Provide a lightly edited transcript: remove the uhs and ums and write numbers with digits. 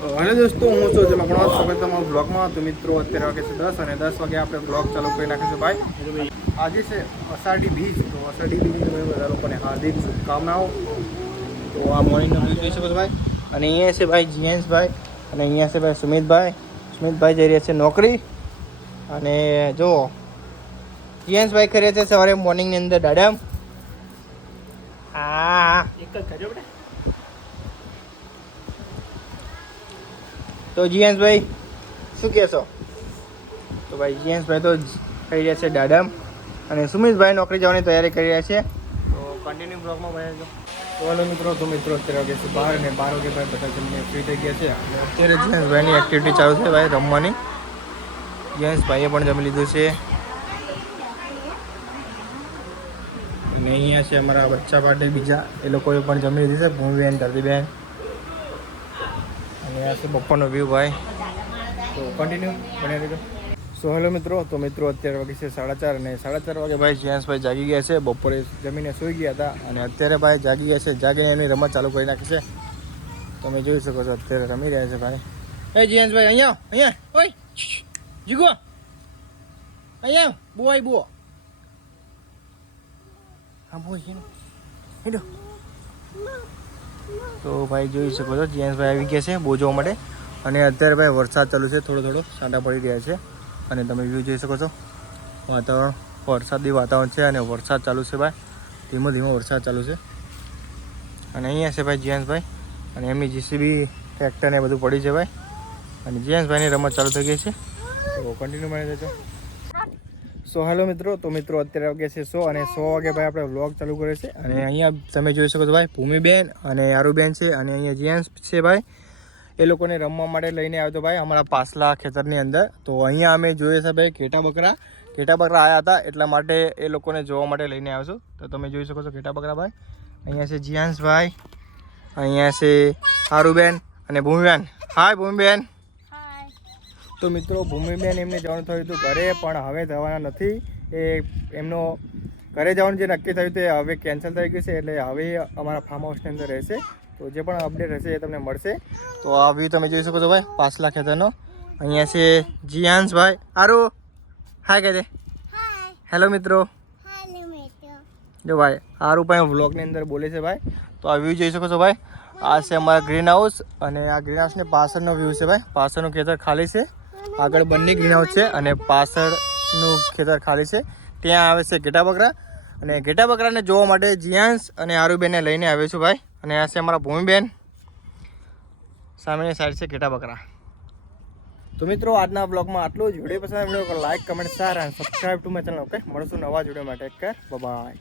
Hello દોસ્તો, હું છું જેમાં ઘણો સ્વાગત તમારું બ્લોગમાં. તો મિત્રો અત્યારે વાગે છે 10 અને 10 વાગે આપણે બ્લોગ ચાલુ કરી નાખીશું ભાઈ. આજે છે અષાઢી બીજ. તો અષાઢી બીજની તમે બધા લોકોને હાર્દિક શુભકામનાઓ. તો આ મોર્નિંગનો વ્યૂ જોઈ શકો છો ભાઈ. અને અહીંયા છે ભાઈ જીએન્સભાઈ અને અહીંયા છે ભાઈ સુમિતભાઈ. સુમિતભાઈ જઈ રહ્યા છે નોકરી. અને જો જીએન્સભાઈ કરે છે સવારે મોર્નિંગની અંદર દાડમ. હા એક જ કરજો બેટા. તો જીએન્સભાઈ શું કહેશો? તો ભાઈ જીએન્સભાઈ તો કરી રહ્યા છે દાડમ અને સુમિતભાઈ નોકરી જવાની તૈયારી કરી રહ્યા છે. તો કન્ટિન્યુ બ્લોગમાં ભાઈ જો. તો હાલો મિત્રો, અત્યારે વાગે છે 12 અને 12 વાગે ભાઈ બધા જમીને ફ્રી થઈ ગયા છે. અને અત્યારે જીએન્સભાઈની એક્ટિવિટી ચાલુ છે ભાઈ રમવાની. જીએન્સભાઈએ પણ જમી લીધું છે. અને અહીંયા છે અમારા બચ્ચા માટે બીજા, એ લોકોએ પણ જમી લીધી છે. ભૂમિબેન, ધરતીબેન. અને આ છે બપોરનો વ્યૂ ભાઈ. તો કન્ટિન્યુ બન્યા રહેજો. સો હેલો મિત્રો, અત્યારે વાગે છે 4:30 અને 4:30 વાગે ભાઈ જીએન્સભાઈ જાગી ગયા છે. બપોરે જમીને સૂઈ ગયા હતા અને અત્યારે ભાઈ જાગી ગયા છે. જાગીને એમની રમત ચાલુ કરી નાખી છે. તમે જોઈ શકો છો અત્યારે રમી રહ્યા છે ભાઈ. એ જીએન્સભાઈ અહીંયા ઓય જીગો અહીંયા બોય બો હા બોય હેડો. તો ભાઈ જોઈ શકો છો જીએન્સભાઈ આવી ગયા છે બો જોવા માટે. અને અત્યારે ભાઈ વરસાદ ચાલુ છે, થોડો છાંટા પડી રહ્યા છે. અને તમે વ્યૂ જોઈ શકો છો, વાતાવરણ વરસાદી વાતાવરણ છે અને વરસાદ ચાલુ છે ભાઈ. ધીમો વરસાદ ચાલુ છે. અને અહીંયા છે ભાઈ જીએન્સભાઈ અને એમની જીસીબી ટ્રેક્ટર ને બધું પડી છે ભાઈ. અને જીએન્સભાઈની રમત ચાલુ થઈ ગઈ છે. તો કન્ટિન્યુ બની જજો. સો હેલો મિત્રો, અત્યારે વાગે છે 100 અને 100 વાગે ભાઈ આપણે વ્લોગ ચાલુ કરે છે. અને અહીંયા તમે જોઈ શકો છો ભાઈ ભૂમિબેન અને આરુબેન છે. અને અહીંયા જીએન્સ છે ભાઈ, એ લોકોને રમવા માટે લઈને આવ્યો હતો ભાઈ અમારા પાછલા ખેતરની અંદર. તો અહીંયા અમે જોઈએ છે ભાઈ ઘેટા બકરા આવ્યા હતા, એટલા માટે એ લોકોને જોવા માટે લઈને આવ્યો છું. તો તમે જોઈ શકો છો ઘેટા બકરા ભાઈ. અહીંયા છે જીયાંશભાઈ, અહીંયા છે આરુબેન અને ભૂમિબેન. હાય ભૂમિબેન. તો મિત્રો ભૂમિબેન એમને જવાનું થયું હતું ઘરે, પણ હવે જવાના નથી. એ એમનો ઘરે જવાનું જે નક્કી થયું તે હવે કેન્સલ થઈ ગયું છે. એટલે હવે અમારા ફાર્મ હાઉસની અંદર રહેશે. તો જે પણ અપડેટ હશે એ તમને મળશે. તો આ વ્યૂ તમે જોઈ શકો છો ભાઈ પાછલા ખેતરનો. અહીંયા છે જીયાંશભાઈ. આરુ હાય કહે દે. હેલો મિત્રો. જો ભાઈ આરુ ભાઈ વ્લોગની અંદર બોલે છે ભાઈ. તો આ વ્યૂ જોઈ શકો છો ભાઈ. આ છે અમારા ગ્રીન હાઉસ અને આ ગ્રીન હાઉસની પાછળનો વ્યૂ છે ભાઈ. પાછળનું ખેતર ખાલી છે, આગળ બંને ગ્રીન હાઉસ છે અને પાછળનું ખેતર ખાલી છે. ત્યાં આવે છે ઘેટા બકરા. અને ઘેટા બકરાને જોવા માટે જીયાંશ અને આરુબેનને લઈને આવ્યો છું ભાઈ. અને આ છે અમારા ભૂમિબેન. સામેની સાઈડ છે ઘેટા બકરા. તો મિત્રો આજના બ્લોગમાં આટલું જ. વિડીયો પસંદ આવ્યો લાઈક, કમેન્ટ, શેર અને subscribe to my channel. Okay, મળશું નવા વિડીયો માટે. Take care, by.